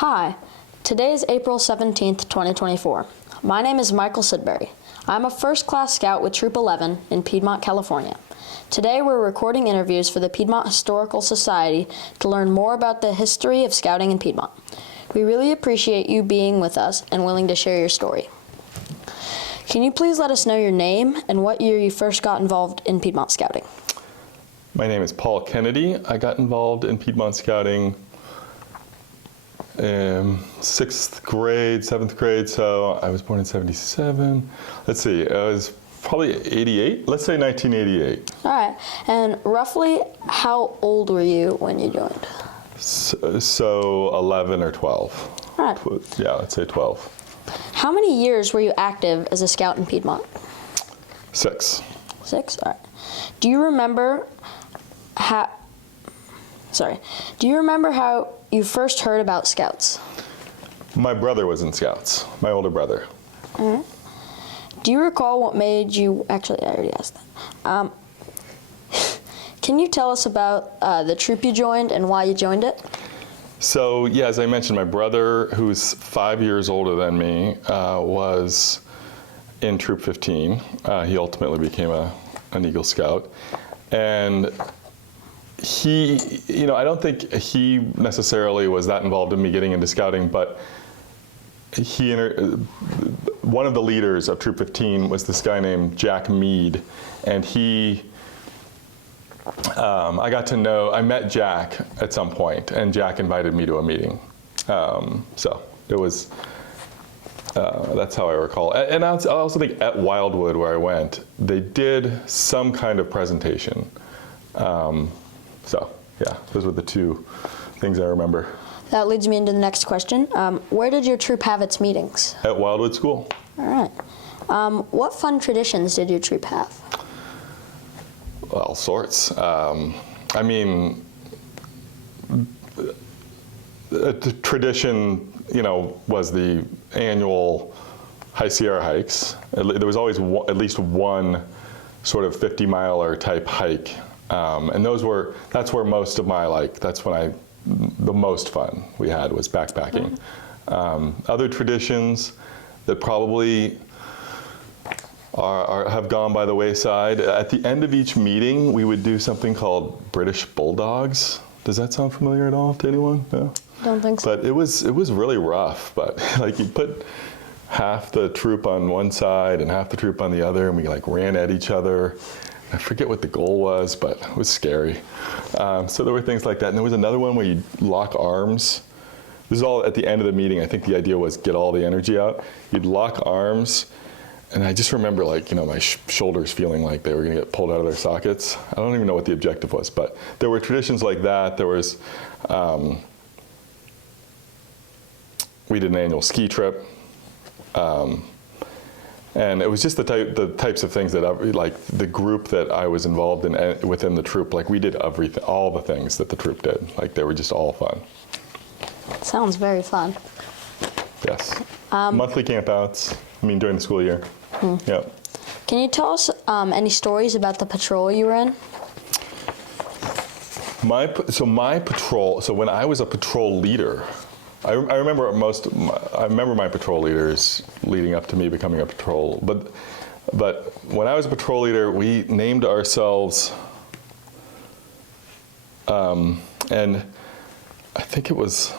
Hi, today is April 17th, 2024. My name is Michael Sidbury. I'm a first-class scout with Troop 11 in Piedmont, California. Today we're recording interviews for the Piedmont Historical Society to learn more about the history of scouting in Piedmont. We really appreciate you being with us and willing to share your story. Can you please let us know your name and what year you first got involved in Piedmont Scouting? My name is Paul Kennedy. I got involved in Piedmont Scouting in 6th grade, 7th grade, so I was born in 77. Let's see, I was probably 88, let's say 1988. All right, and roughly how old were you when you joined? So 11 or 12. All right. Yeah, let's say 12. How many years were you active as a scout in Piedmont? 6. 6? All right. Do you remember how you first heard about Scouts? My brother was in Scouts, my older brother. Mm-hmm. Do you recall what made you, actually I already asked that. Can you tell us about the troop you joined and why you joined it? So yeah, as I mentioned, my brother, who's 5 years older than me, was in Troop 15. He ultimately became an Eagle Scout. And he, I don't think he necessarily was that involved in me getting into scouting, but one of the leaders of Troop 15 was this guy named Jack Mead, and I met Jack at some point, and Jack invited me to a meeting. So it was, that's how I recall. And I also think at Wildwood, where I went, they did some kind of presentation. So yeah, those were the two things I remember. That leads me into the next question. Where did your troop have its meetings? At Wildwood School. All right. What fun traditions did your troop have? All sorts. I mean, the tradition, was the annual High Sierra hikes. There was always at least one sort of 50-miler type hike. And that's where most of the most fun we had was backpacking. Other traditions that probably have gone by the wayside. At the end of each meeting, we would do something called British Bulldogs. Does that sound familiar at all to anyone? No? Don't think so. But it was really rough, but you put half the troop on one side and half the troop on the other, and we ran at each other. I forget what the goal was, but it was scary. So there were things like that. And there was another one where you lock arms. This is all at the end of the meeting. I think the idea was get all the energy out. You'd lock arms. And I just remember my shoulders feeling like they were gonna get pulled out of their sockets. I don't even know what the objective was, but there were traditions like that. There was, we did an annual ski trip. And it was just the types of things that the group that I was involved in within the troop, we did everything, all the things that the troop did. They were just all fun. Sounds very fun. Yes. Monthly campouts, during the school year. Yeah. Can you tell us any stories about the patrol you were in? My patrol, so when I was a patrol leader, I remember my patrol leaders leading up to me becoming a patrol, but when I was a patrol leader, we named ourselves, and I think it was,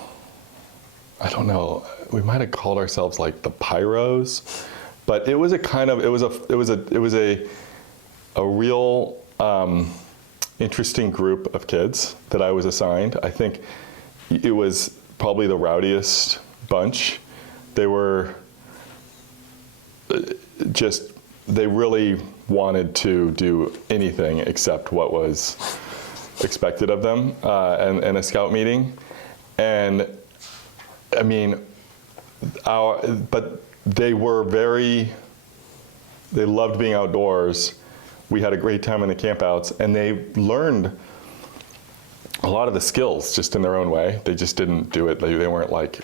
I don't know, we might have called ourselves the Pyros, but it was a real interesting group of kids that I was assigned. I think it was probably the rowdiest bunch. They were they really wanted to do anything except what was expected of them in a scout meeting. And but they loved being outdoors. We had a great time in the campouts, and they learned a lot of the skills just in their own way. They just didn't do it. They weren't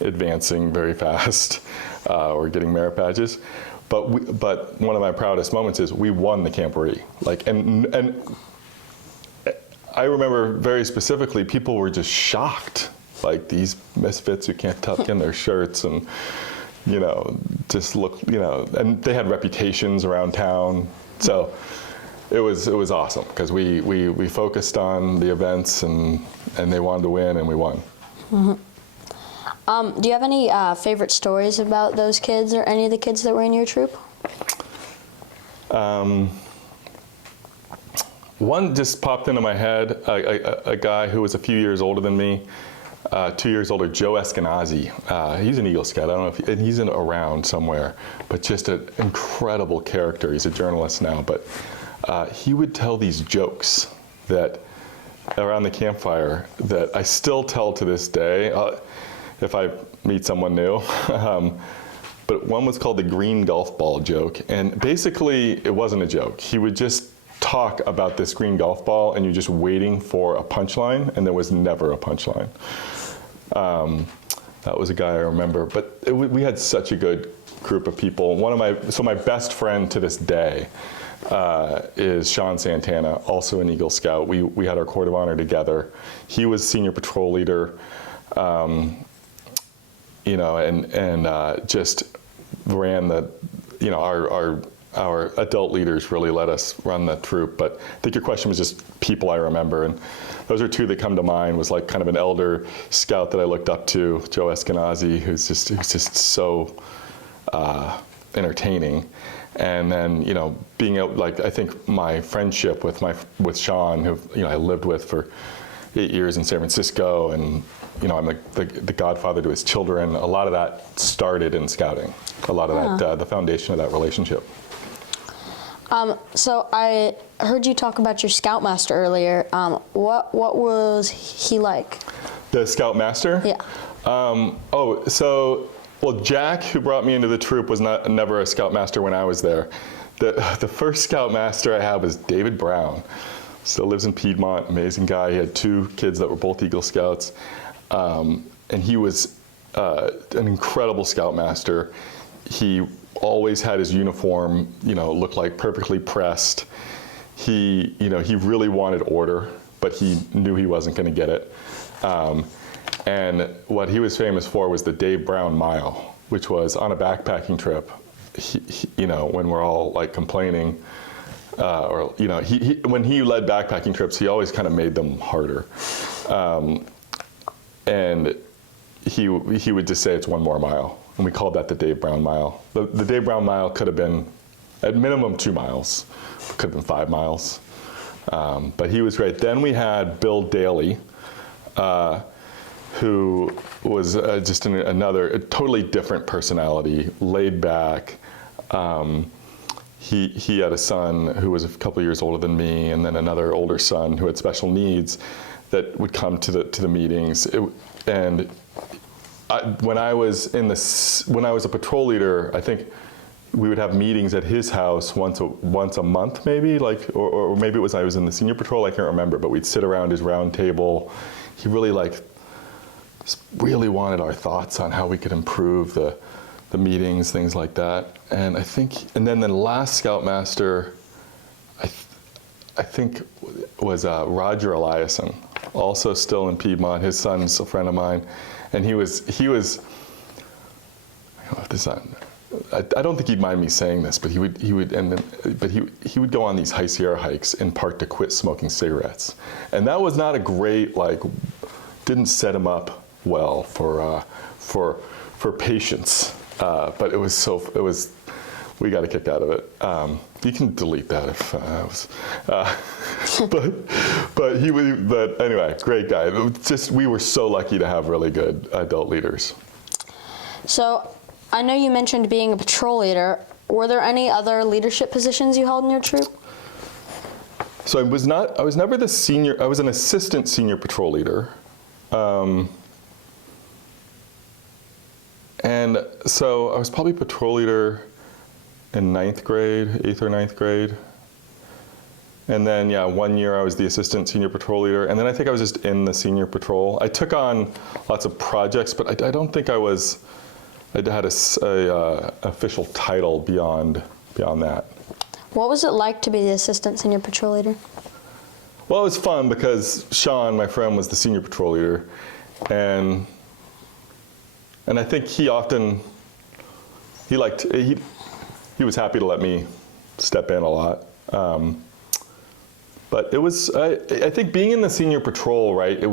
advancing very fast or getting merit badges. But one of my proudest moments is we won the Camporee. And I remember very specifically, people were just shocked like these misfits who can't tuck in their shirts and, you know, just look, you know, and they had reputations around town. So it was awesome because we focused on the events and they wanted to win and we won. Do you have any favorite stories about those kids or any of the kids that were in your troop? One just popped into my head, a guy who was a few years older than me, 2 years older, Joe Eskenazi. He's an Eagle Scout. I don't know if and he's around somewhere, but just an incredible character. He's a journalist now, but he would tell these jokes that around the campfire that I still tell to this day if I meet someone new. But one was called the green golf ball joke, and basically it wasn't a joke. He would just talk about this green golf ball and you're just waiting for a punchline, and there was never a punchline. That was a guy I remember, but we had such a good group of people. My best friend to this day is Sean Santana, also an Eagle Scout. We had our Court of Honor together. He was senior patrol leader, you know, and just ran the, you know, our adult leaders really let us run the troop. But I think your question was just people I remember, and those are two that come to mind. Was like kind of an elder scout that I looked up to, Joe Eskenazi, who's just so entertaining. And then, you know, being out, like, I think my friendship with Sean, who, you know, I lived with for 8 years in San Francisco, and, you know, I'm the godfather to his children. A lot of that started in scouting. A lot of that, the foundation of that relationship. So I heard you talk about your Scoutmaster earlier. What was he like? The Scoutmaster? Yeah. Well, Jack, who brought me into the troop, was never a Scoutmaster when I was there. The first Scoutmaster I had was David Brown. Still lives in Piedmont, amazing guy. He had 2 kids that were both Eagle Scouts. And he was an incredible Scoutmaster. He always had his uniform, you know, looked like perfectly pressed. He really wanted order, but he knew he wasn't going to get it. And what he was famous for was the Dave Brown Mile, which was on a backpacking trip. You know, when we're all like complaining, or, you know, when he led backpacking trips, he always kind of made them harder. And he would just say it's 1 more mile. And we called that the Dave Brown Mile. The Dave Brown Mile could have been, at minimum, 2 miles. Could have been 5 miles. But he was great. Then we had Bill Daly, who was just a totally different personality, laid back. He had a son who was a couple years older than me, and then another older son who had special needs that would come to the meetings. When I was a patrol leader, I think we would have meetings at his house once a month, maybe, like, or maybe it was I was in the senior patrol. I can't remember, but we'd sit around his round table. He really wanted our thoughts on how we could improve the meetings, things like that. And I think, and then the last Scoutmaster, I think was Roger Eliason, also still in Piedmont. His son's a friend of mine. And he was. I don't know if this. I don't think he'd mind me saying this, but he would go on these High Sierra hikes in part to quit smoking cigarettes, and that was not a great, like, didn't set him up well for patience. But it was. We got a kick out of it. You can delete that if but anyway, great guy. We were so lucky to have really good adult leaders. So, I know you mentioned being a patrol leader. Were there any other leadership positions you held in your troop? So I was never the senior. I was an assistant senior patrol leader. And so I was probably patrol leader in 8th or 9th grade. And then, 1 year I was the assistant senior patrol leader. And then I think I was just in the senior patrol. I took on lots of projects, but I don't think I had a official title beyond that. What was it like to be the assistant senior patrol leader? Well, it was fun because Sean, my friend, was the senior patrol leader. And I think he was happy to let me step in a lot. But it was, I think being in the senior patrol, right, at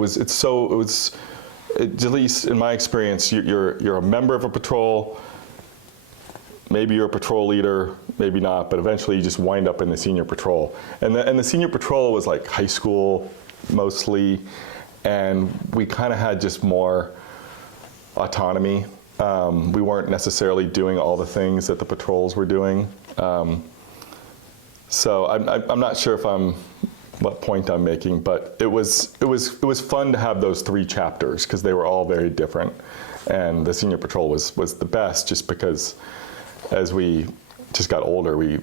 least in my experience, you're a member of a patrol, maybe you're a patrol leader, maybe not, but eventually you just wind up in the senior patrol. And the senior patrol was like high school mostly, and we kind of had just more autonomy. We weren't necessarily doing all the things that the patrols were doing. So I'm not sure what point I'm making, but it was fun to have those 3 chapters because they were all very different, and the senior patrol was the best just because as we just got older, we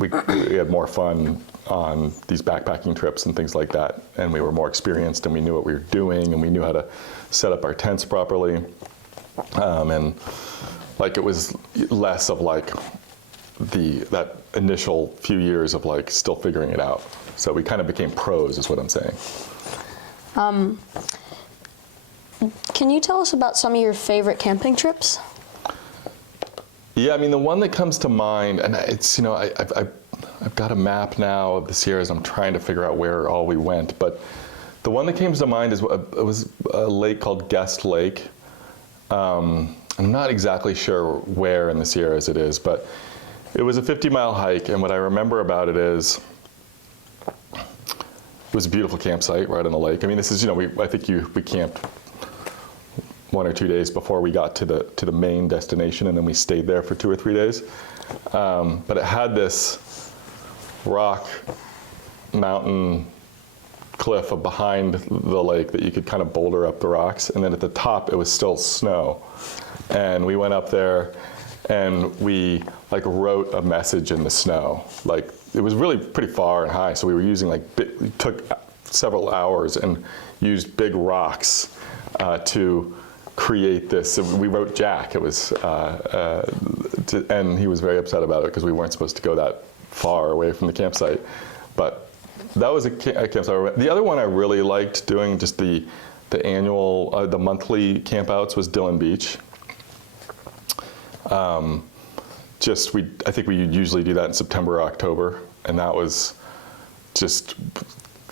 had more fun on these backpacking trips and things like that, and we were more experienced and we knew what we were doing and we knew how to set up our tents properly, and like it was less of like that initial few years of like still figuring it out. So we kind of became pros, is what I'm saying. Can you tell us about some of your favorite camping trips? Yeah, I mean, the one that comes to mind, and it's, I've got a map now of the Sierras. I'm trying to figure out where all we went, but the one that came to mind it was a lake called Guest Lake. I'm not exactly sure where in the Sierras it is, but it was a 50-mile hike, and what I remember about it is it was a beautiful campsite right on the lake. I mean, this is, I think we camped 1 or 2 days before we got to the main destination, and then we stayed there for 2 or 3 days. But it had this rock mountain cliff behind the lake that you could kind of boulder up the rocks, and then at the top it was still snow. And we went up there and we like wrote a message in the snow. Like it was really pretty far and high, so we were using we took several hours and used big rocks to create this. We wrote Jack. It was, and he was very upset about it because we weren't supposed to go that far away from the campsite. But that was a campsite. The other one I really liked doing, just the annual, the monthly campouts, was Dillon Beach. I think we usually do that in September or October, and that was just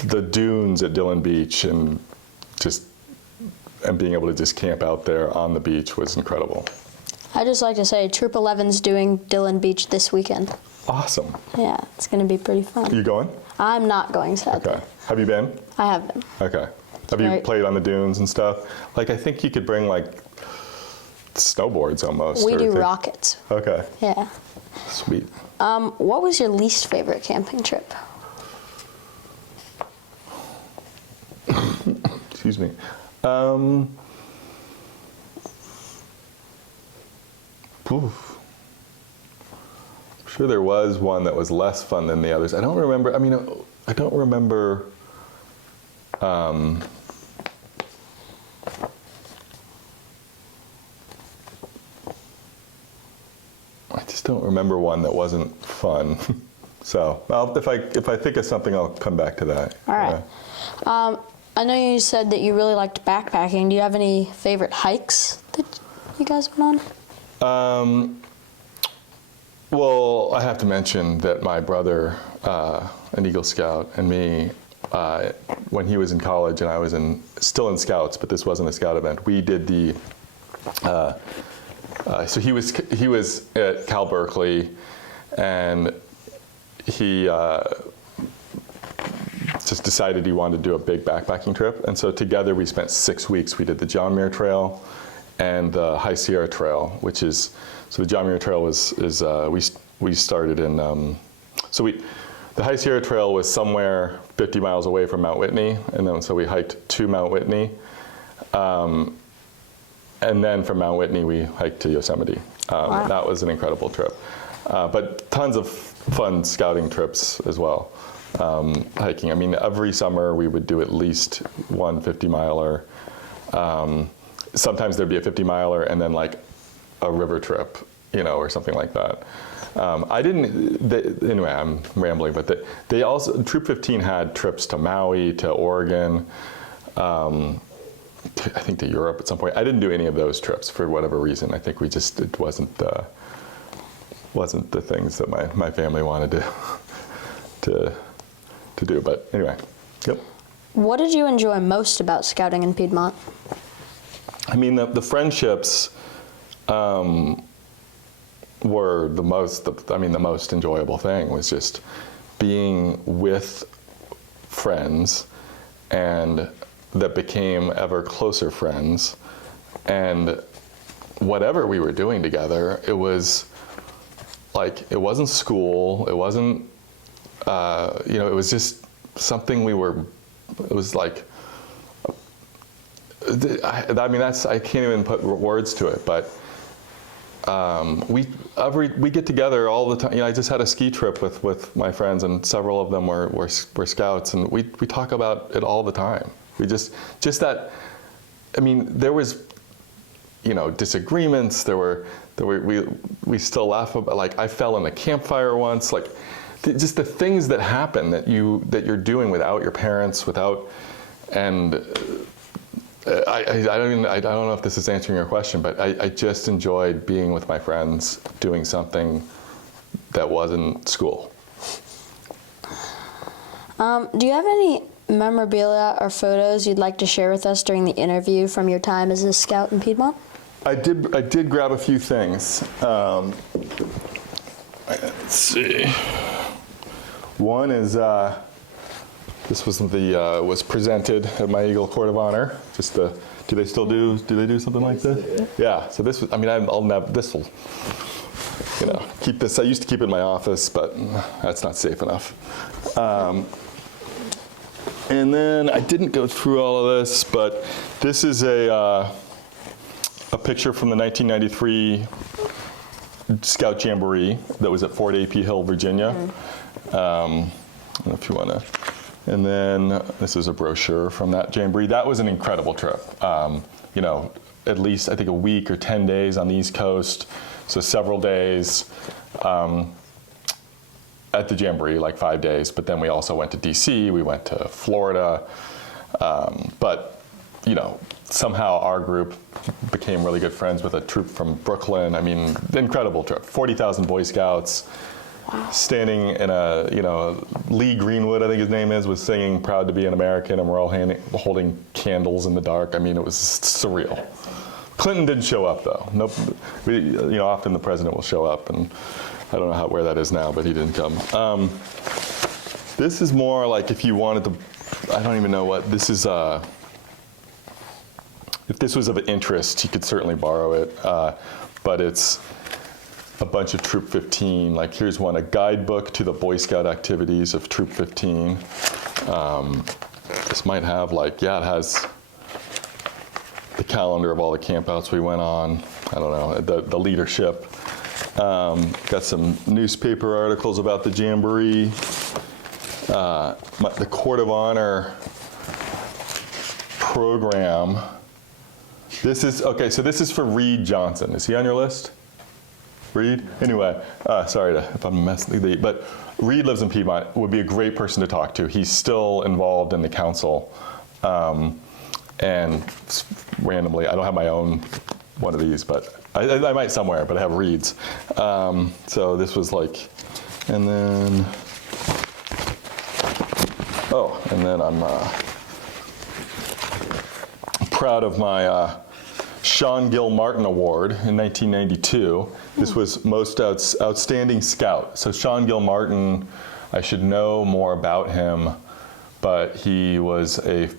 the dunes at Dillon Beach and being able to just camp out there on the beach was incredible. I'd just like to say Troop 11's doing Dillon Beach this weekend. Awesome. Yeah, it's going to be pretty fun. You going? I'm not going, sadly. Okay. Have you been? I have been. Okay. Have you played on the dunes and stuff? Like, I think you could bring snowboards almost. We do rockets. Okay. Yeah. Sweet. What was your least favorite camping trip? Excuse me. Oof. I'm sure there was one that was less fun than the others. I don't remember. I mean, I don't remember. I just don't remember one that wasn't fun. So if I think of something, I'll come back to that. All right. Yeah. I know you said that you really liked backpacking. Do you have any favorite hikes that you guys went on? Well, I have to mention that my brother, an Eagle Scout, and me, when he was in college and I was still in Scouts, but this wasn't a Scout event, we did the. So he was at Cal Berkeley, and he just decided he wanted to do a big backpacking trip, and so together we spent 6 weeks. We did the John Muir Trail and the High Sierra Trail, which is, so the John Muir Trail we started in, the High Sierra Trail was somewhere 50 miles away from Mount Whitney, and then so we hiked to Mount Whitney, and then from Mount Whitney we hiked to Yosemite. Wow. That was an incredible trip, but tons of fun scouting trips as well. Hiking, I mean, every summer we would do at least one 50-miler. Sometimes there'd be a 50-miler and then like a river trip, or something like that. Anyway, I'm rambling, but they also, Troop 15 had trips to Maui, to Oregon, I think to Europe at some point. I didn't do any of those trips for whatever reason. I think it wasn't the things that my family wanted to do. But anyway, yep. What did you enjoy most about scouting in Piedmont? I mean, the friendships were the most enjoyable thing was just being with friends, and that became ever closer friends. And whatever we were doing together, it was like, it wasn't school, it wasn't, it was just something it was like, I mean, I can't even put words to it, but we get together all the time. I just had a ski trip with my friends, and several of them were scouts, and we talk about it all the time. We just that. I mean, there was, disagreements. We still laugh about. Like, I fell in a campfire once. Like, just the things that happen that you're doing without your parents, and. I don't know if this is answering your question, but I just enjoyed being with my friends, doing something that wasn't school. Do you have any memorabilia or photos you'd like to share with us during the interview from your time as a scout in Piedmont? I did grab a few things. Let's see. One is. This was presented at my Eagle Court of Honor. Do they do something like this? Yeah. So this was. I mean, I'll never. This will. Keep this. I used to keep it in my office, but that's not safe enough. And then I didn't go through all of this, but this is a picture from the 1993 Scout Jamboree that was at Fort A.P. Hill, Virginia. I don't know if you want to. And then this is a brochure from that Jamboree. That was an incredible trip. At least I think a week or 10 days on the East Coast, so several days at the Jamboree, like 5 days. But then we also went to DC, we went to Florida. But somehow our group became really good friends with a troop from Brooklyn. I mean, incredible trip. 40,000 Boy Scouts. Wow. Standing in Lee Greenwood, I think his name is, was singing "Proud to be an American," and we're all holding candles in the dark. I mean, it was surreal. Clinton didn't show up though. Nope. Often the president will show up, and I don't know where that is now, but he didn't come. This is more like if you wanted to. I don't even know what this is. If this was of interest, you could certainly borrow it, but it's. A bunch of Troop 15, like here's one, a guidebook to the Boy Scout activities of Troop 15. This might have it has the calendar of all the campouts we went on. I don't know, the leadership. Got some newspaper articles about the Jamboree. The Court of Honor program. This is for Reed Johnson. Is he on your list? Reed? Anyway, sorry if I'm messing with you, but Reed lives in Piedmont, would be a great person to talk to. He's still involved in the council. And randomly, I don't have my own one of these, but I might somewhere, but I have Reed's. So this was like, and then I'm proud of my Sean Gill Martin Award in 1992. This was Most Outstanding Scout. So Sean Gill Martin, I should know more about him, but he was a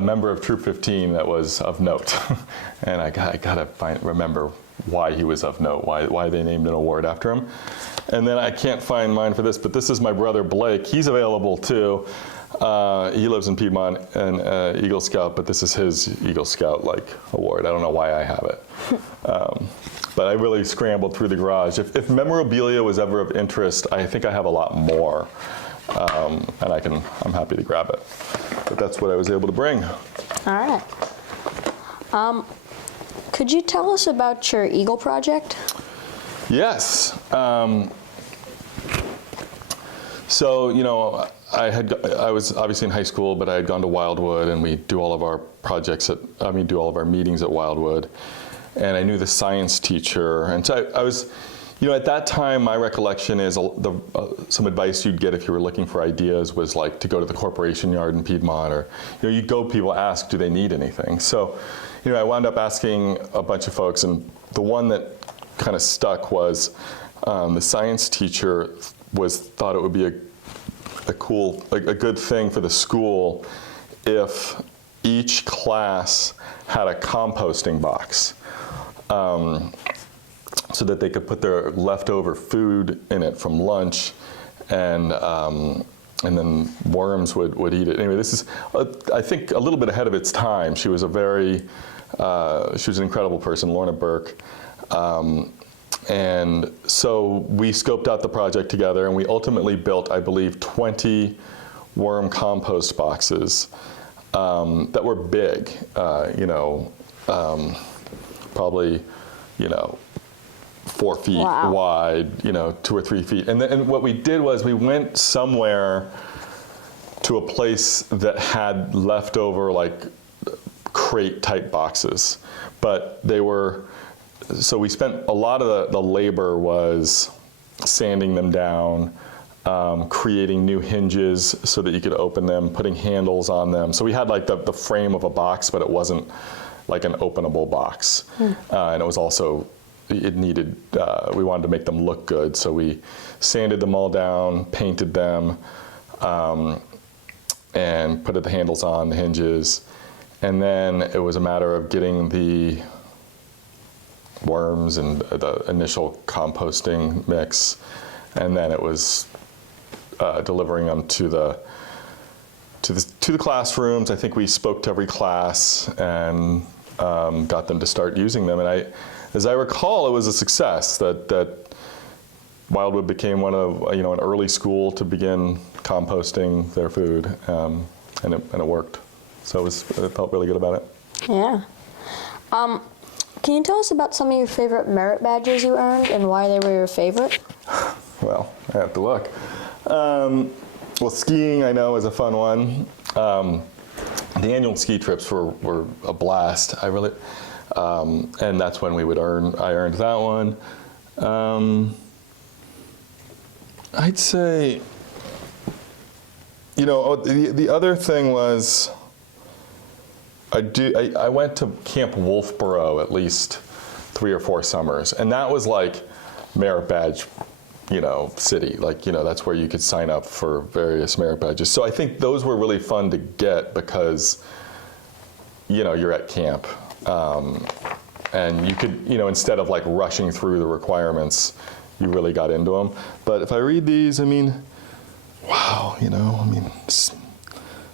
member of Troop 15 that was of note. And I gotta remember why he was of note, why they named an award after him. And then I can't find mine for this, but this is my brother Blake. He's available too. He lives in Piedmont and Eagle Scout, but this is his Eagle Scout award. I don't know why I have it. But I really scrambled through the garage. If memorabilia was ever of interest, I think I have a lot more. And I'm happy to grab it. But that's what I was able to bring. All right. Could you tell us about your Eagle project? Yes. So, I was obviously in high school, but I had gone to Wildwood, and we do all of our do all of our meetings at Wildwood. And I knew the science teacher. And so I was, at that time, my recollection is some advice you'd get if you were looking for ideas was like to go to the corporation yard in Piedmont, or, you'd go, people ask, do they need anything? So, I wound up asking a bunch of folks, and the one that kind of stuck was the science teacher thought it would be a good thing for the school if each class had a composting box, so that they could put their leftover food in it from lunch, and then worms would eat it. Anyway, this is, I think, a little bit ahead of its time. She was an incredible person, Lorna Burke. And so we scoped out the project together, and we ultimately built, I believe, 20 worm compost boxes that were big, probably, 4 feet Wow. wide, 2 or 3 feet. And what we did was we went somewhere to a place that had leftover, like, crate type boxes, but so we spent a lot of the labor was sanding them down, creating new hinges so that you could open them, putting handles on them. So we had like the frame of a box, but it wasn't like an openable box. And it was also, we wanted to make them look good. So we sanded them all down, painted them, and put the handles on, the hinges. And then it was a matter of getting the worms and the initial composting mix, and then it was delivering them to the classrooms. I think we spoke to every class and got them to start using them. And as I recall, it was a success that Wildwood became one of an early school to begin composting their food, and it worked. So it felt really good about it. Yeah. Can you tell us about some of your favorite merit badges you earned and why they were your favorite? Well, I have to look. Well, skiing, I know, is a fun one. The annual ski trips were a blast. And that's when I earned that one. I'd say, the other thing was, I went to Camp Wolfboro at least 3 or 4 summers, and that was like merit badge, city. Like, that's where you could sign up for various merit badges. So I think those were really fun to get because, you're at camp, and you could, instead of like rushing through the requirements, you really got into them. But if I read these, wow,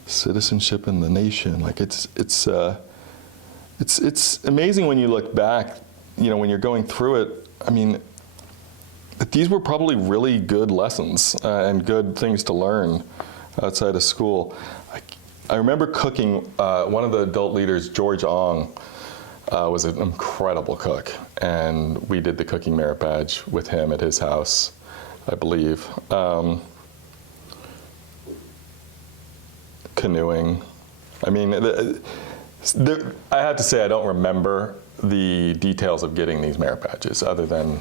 citizenship in the nation, like it's amazing when you look back, when you're going through it. These were probably really good lessons and good things to learn outside of school. I remember cooking. One of the adult leaders, George Ong, was an incredible cook, and we did the cooking merit badge with him at his house, I believe. Canoeing. I have to say I don't remember the details of getting these merit badges other than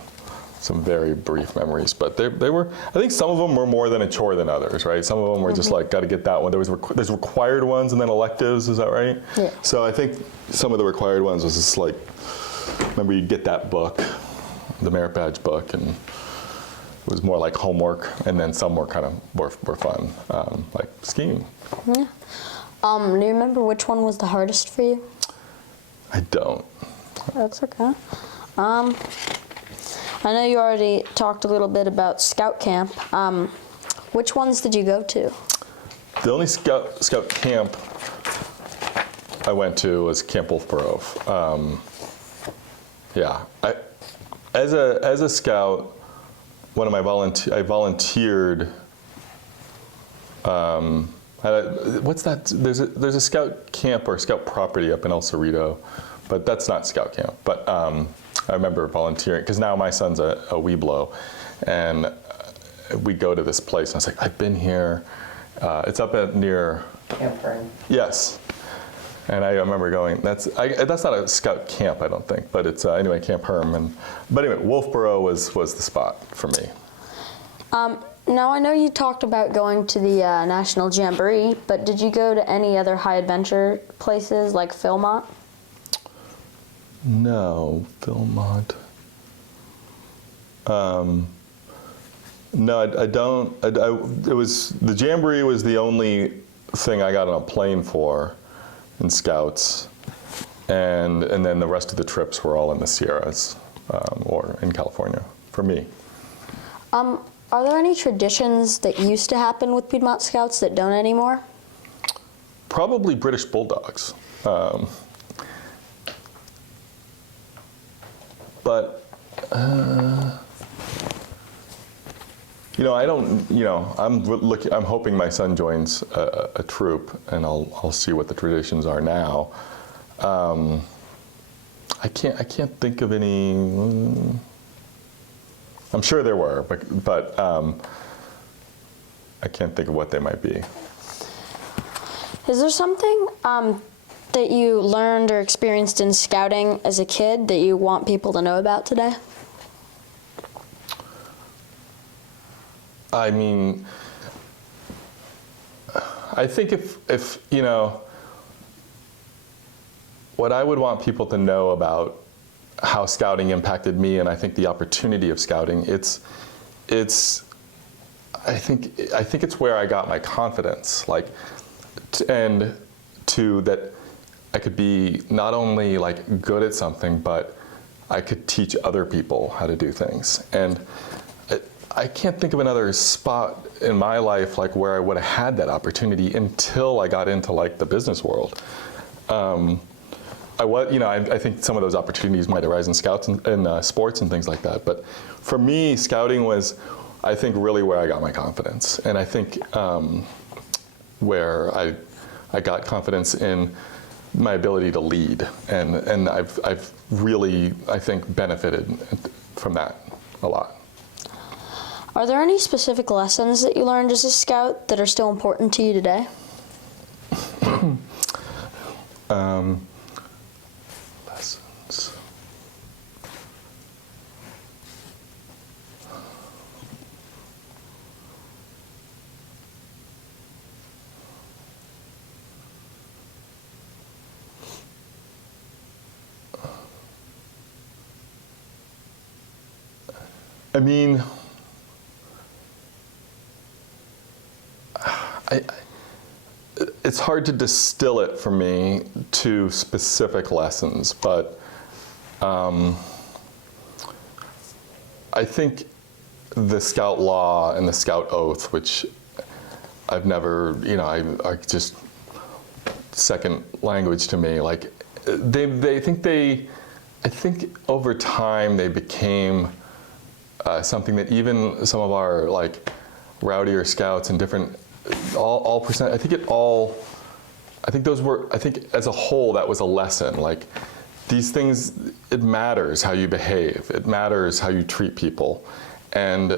some very brief memories, but they were, I think some of them were more than a chore than others, right? Some of them were just like, got to get that one. There's required ones and then electives, is that right? Yeah. So I think some of the required ones was just like, remember you'd get that book, the merit badge book, and it was more like homework, and then some were kind of were fun, like skiing. Yeah. Do you remember which one was the hardest for you? I don't. That's okay. I know you already talked a little bit about scout camp. Which ones did you go to? The only scout camp I went to was Camp Wolfboro. Yeah, as a scout, one of my I volunteered. What's that? There's a scout camp or scout property up in El Cerrito, but that's not scout camp. But I remember volunteering because now my son's a Weeblo, and we go to this place, and I was like, I've been here. It's up at near. Camp Fern. Yes. And I remember going, that's not a scout camp, I don't think, but it's, anyway, Camp Herm. But anyway, Wolfboro was the spot for me. Now, I know you talked about going to the National Jamboree, but did you go to any other high adventure places like Philmont? No, Philmont. No, I don't. It was, the Jamboree was the only thing I got on a plane for in Scouts, and then the rest of the trips were all in the Sierras or in California for me. Are there any traditions that used to happen with Piedmont Scouts that don't anymore? Probably British Bulldogs. But, I don't, I'm hoping my son joins a troop, and I'll see what the traditions are now. I can't think of any. I'm sure there were, but I can't think of what they might be. Is there something that you learned or experienced in scouting as a kid that you want people to know about today? I mean, I think if what I would want people to know about how scouting impacted me, and I think the opportunity of scouting, I think it's where I got my confidence, and that I could be not only good at something, but I could teach other people how to do things. And I can't think of another spot in my life where I would have had that opportunity until I got into the business world. I think some of those opportunities might arise in Scouts and sports and things like that. But for me, scouting was, I think, really where I got my confidence. And I think where I got confidence in my ability to lead. And I've really, I think, benefited from that a lot. Are there any specific lessons that you learned as a scout that are still important to you today? Lessons. I mean, it's hard to distill it for me to specific lessons, but I think the Scout law and the Scout oath, which I've never, I just second language to me. I think over time they became something that even some of our rowdier Scouts and different all percent. I think as a whole that was a lesson. These things, it matters how you behave. It matters how you treat people, and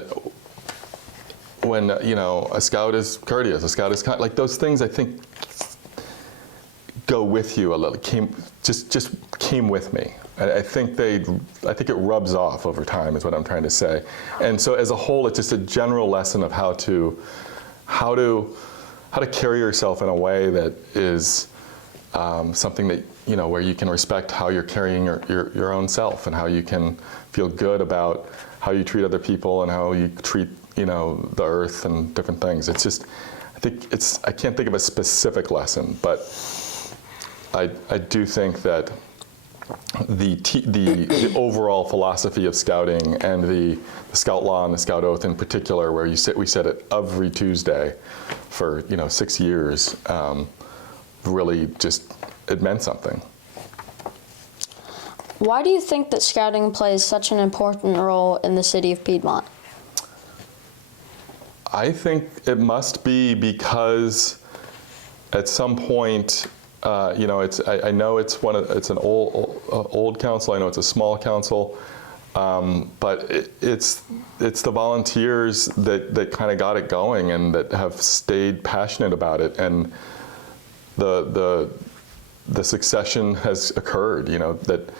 when a Scout is courteous, a Scout is kind. Those things, I think, go with you a little. Just came with me. I think it rubs off over time, is what I'm trying to say. And so as a whole, it's just a general lesson of how to carry yourself in a way that is something that, where you can respect how you're carrying your own self, and how you can feel good about how you treat other people and how you treat, the earth and different things. It's just, I can't think of a specific lesson, but I do think that the overall philosophy of scouting and the Scout law and the Scout oath in particular, where we said it every Tuesday for 6 years, really just, it meant something. Why do you think that scouting plays such an important role in the city of Piedmont? I think it must be because at some point, I know it's an old council. I know it's a small council. But it's the volunteers that kind of got it going and that have stayed passionate about it, and the succession has occurred. You know, that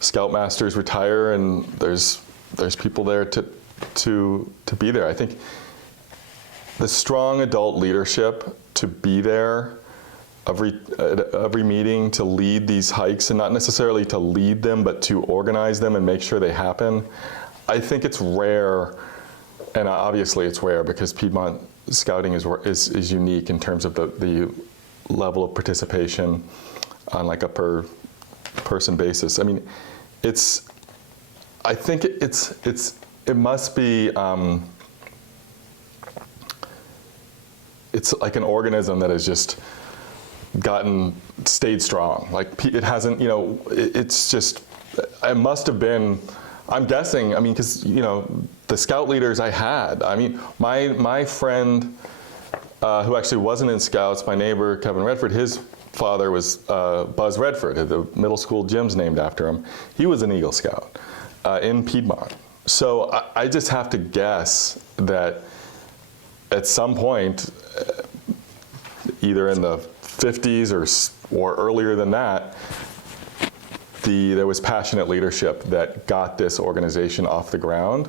scoutmasters retire and there's people there to be there. I think the strong adult leadership to be there at every meeting, to lead these hikes, and not necessarily to lead them, but to organize them and make sure they happen. I think it's rare, and obviously it's rare because Piedmont Scouting is unique in terms of the level of participation on like a per person basis. I mean, I think it must be, it's like an organism that has just stayed strong. Like it hasn't, you know, it's just, it must have been, I'm guessing, I mean, because, you know, the scout leaders I had, I mean, my friend who actually wasn't in Scouts, my neighbor, Kevin Redford, his father was Buzz Redford. The middle school gym's named after him. He was an Eagle Scout in Piedmont. So I just have to guess that at some point, either in the 50s or earlier than that, there was passionate leadership that got this organization off the ground,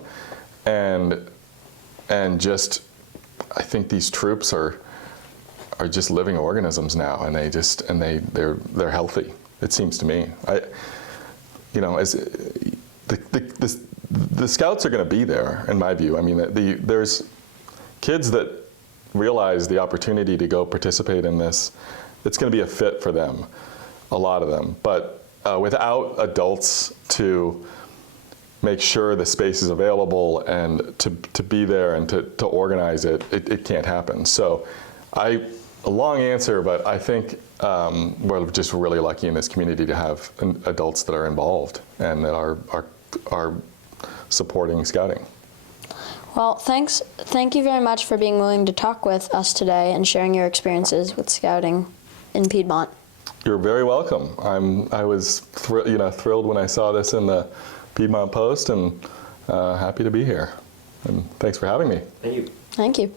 and just, I think these troops are just living organisms now, and they're healthy. It seems to me. You know, as the Scouts are going to be there, in my view. I mean, there's kids that realize the opportunity to go participate in this. It's going to be a fit for them, a lot of them. But without adults to make sure the space is available and to be there and to organize it, it can't happen. So a long answer, but I think we're just really lucky in this community to have adults that are involved and that are supporting Scouting. Well, thank you very much for being willing to talk with us today and sharing your experiences with Scouting in Piedmont. You're very welcome. I was thrilled when I saw this in the Piedmont Post, and happy to be here. And thanks for having me. Thank you. Thank you.